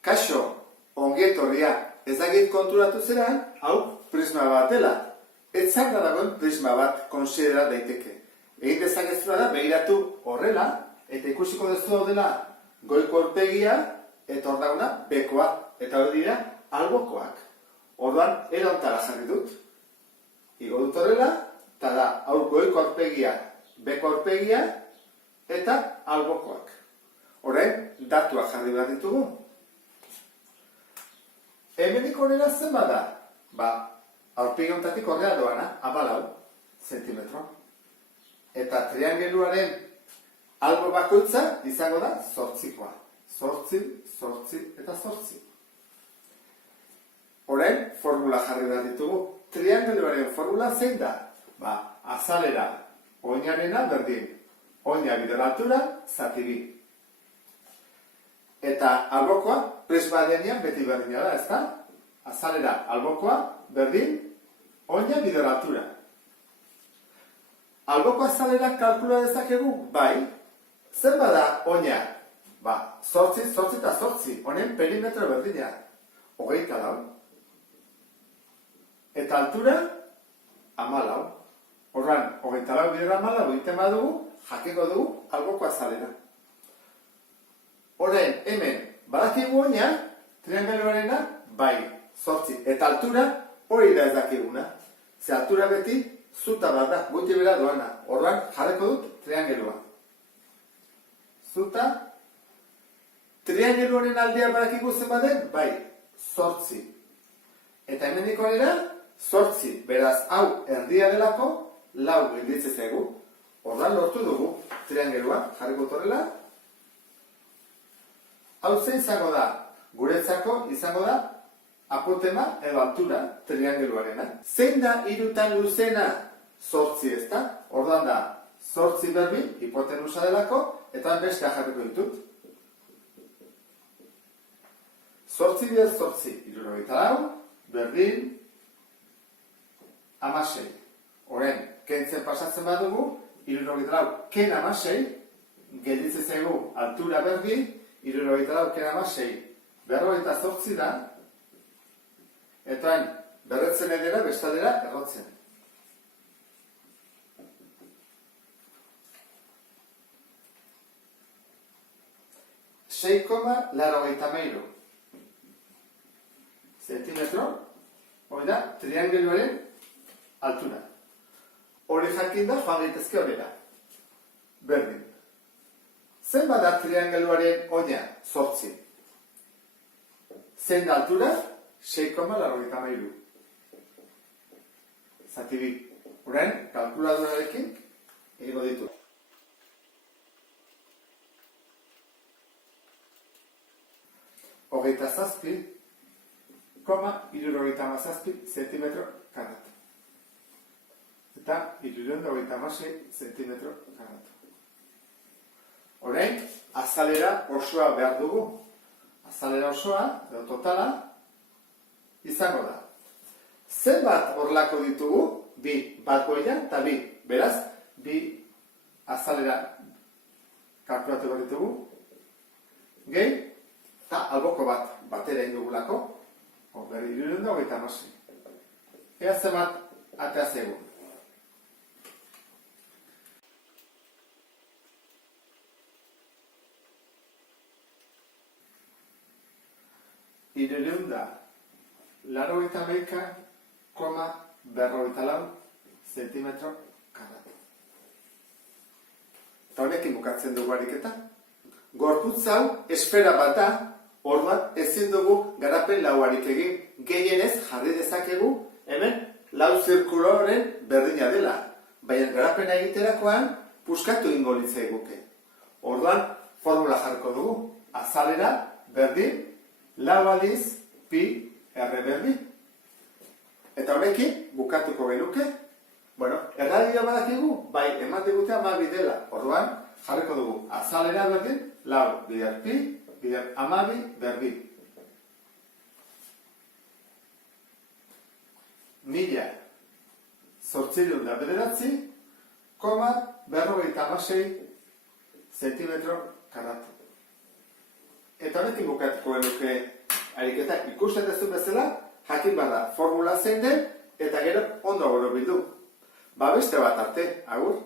Kaixo, ongietorria, ez dakit konturatu zeran, hau prisma bat dela. Ez zaka dagoen prisma bat konsidera daiteke. Egin dezakezua da, begiratu horrela, eta ikusiko dezu dela goiko aurpegia, eta hor dauna bekoa, eta hori dira albokoak. Orduan, erontara jarri dut. Igo dut horrela, eta da, hau goiko aurpegia, beko aurpegia, eta albokoak. Orain, datuak jarri behar ditugu. Hemenik horrela zenbat da? Aurpegi honetatik horrela doana, 14 zentimetro. Eta triangeluaren albo bakoitza izango da 8koa. 8, 8 eta 8. Orain, formula jarri behar ditugu. Triangeluaren formula zein da? Azalera oinarena berdin. Oina bider altura, zati bi. Eta albokoa, prisma denean beti berdina da, ezta? Azalera albokoa, berdin, oina bider altura. Alboko azalera kalkula dezakegu? Bai. Zer bada oina? 8, 8 eta 8, honen perimetro berdina. 24. Eta altura? 14. Horran, 24 bider 14, egiten badugu, jakeko dugu alboko azalera. Orain, hemen, badakigu oina, triangeluarena, bai, 8. Eta altura, hori da ez dakiguna. Ze altura beti, zuta bat da, guti bera doana. Orduan, jarreko dut triangelua. Zuta, triangeluaren aldea badakigu zen baden, bai, 8. Eta hemendik horrela, 8. Beraz, hau erdia delako, 4 gelditzen zaigu. Orduan, lortu dugu triangelua, jarreko dut horrela. Hau zein izango da? Guretzako izango da apotema edo altura triangeluarena. Zein da hirutan luzena? 8, ezta? Orduan da 8 berbi hipotenusa delako eta bestea jarriko ditut. 8 bider 8, 74, berdin 16. Orain, kentzen pasatzen badugu, 74 ken 16, gelditzen zaigu altura berbi, 74 ken 16, 48 da, eta berretzen edera, bestadera, errotzen. Seikoma, laro gaitameiru. Zentimetro, hori da, triangeluaren altura. Hori jakin da, joan gaitezke horrela. Berdin. Zen bada triangeluaren oina? 8. Zein da altura? 6,83. Zati bi. Orain, kalkuladurarekin egingo ditu. Hogeita zazpi, hirurogeita hamazazpi zentimetro karratu. Eta hirurogeita hamasei zentimetro karratu. Orain, azalera osoa behar dugu. Azalera osoa, edo totala, izango da. Zenbat horlako ditugu? 2 bat goia eta 2. Beraz, 2 azalera kalkulatu behar ditugu. Gehi, eta alboko bat batera indugulako. Berri 256. Ea zenbat atea zaigu. Irereunda, 89,54 zentimetro karratu. Eta honekin bukatzen dugu ariketa. Gorputz hau esfera bat da, orduan ezin dugu garapen lauarik egin. Gehienez jarri dezakegu, hemen lau zirkuloren berdina dela. Baina garapena egiterakoan, puskatu ingo litzaiguke. Orduan, formula jarriko dugu. Azalera, berdin, 4 aldiz, pi, erre berbi. Eta honekin, bukatuko genuke. Erradio badakigu, bai, emate gute 12 dela. Orduan, jarriko dugu, azalera berdin, 4 bider pi, bider 12 berbi. 1000 zentimetro karratu. Eta honekin bukatuko genuke ariketa ikusten duzu bezala, jakin bada formula zein den, eta gero ondo bildu. Ba beste bat arte, agur.